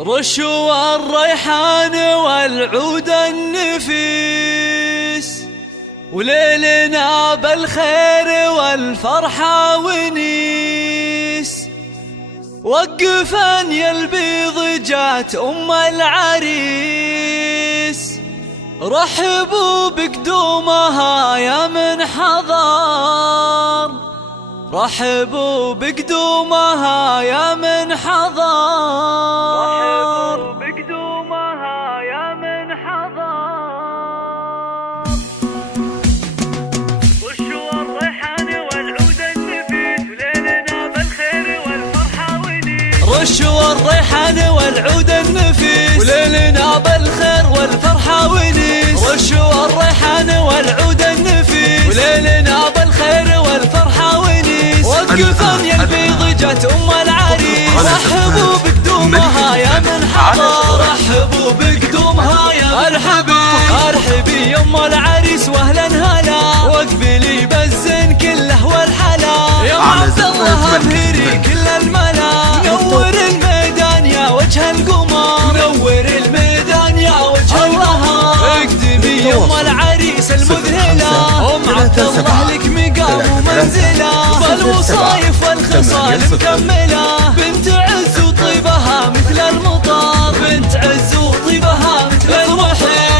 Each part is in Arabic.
رشوا الريحان والعود النفيس، وليلنا بالخير والفرحة ونيس. وقفن يا البيض جات أم العريس، رحبوا بقدومها يا من حضر، رحبوا بقدومها يا من حضر، رحبوا بقدومها يا من حضر. رشوا الريحان والعود النفيس، وليلنا بالخير والفرحة ونيس. رشوا الريحان والعود النفيس، وليلنا بالخير والفرحة ونيس. رشوا الريحان والعود النفيس، وليلنا بالخير والفرحة ونيس. وقفن يا البيض جات أم العريس، رحبوا بقدومها يا من حضر، رحبوا بقدومها يا مرحبا. ارحبي يا أم العريس واهلا هلا، واقبلي بالزين كله والحلا. يا عبد الله ابهري كل الملا، نور الميدان يا وجه القمر، نور الميدان يا وجه القمر. اقدمي يا أم العريس المذهلة، أم عبد الله لك مقام ومنزلة، بالوصايف والخصال مكملة. بنت عز وطيبها مثل المطر، بنت عز وطيبها مثل المطر.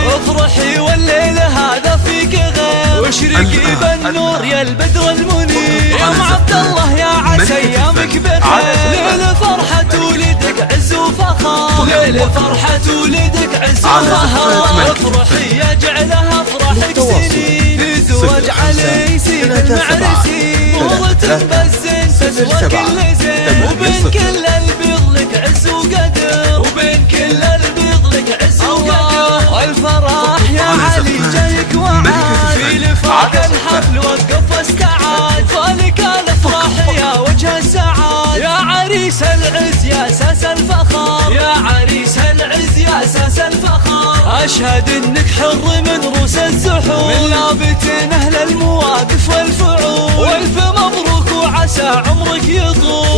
افرحي والليل هذا فيك غير، واشرقي بالنور يا البدر المنير. يا ام عبد الله يا عسى ايامك بخير، ليل فرحة ولدك عز وفخر، ليل فرحة ولدك عز وفخر. افرحي يا جعلها افراحك سنين، في زواج علي سيد المعرسين. مهرة بالزين تسوى كل زين، وبين كل البيض لك عز وقدر، وبين كل البيض لك عز وقدر. الفرح يا علي جايك وعاد، في لفاق الحفل وقف واستعاد. فالك الافراح يا وجه السعاد، يا عريس العز يا اساس الفخر، يا عريس العز يا اساس الفخر. اشهد انك حر من روس الزحور، من لابتين اهل المواقف والفعول. والف مبروك وعسى عمرك يطول،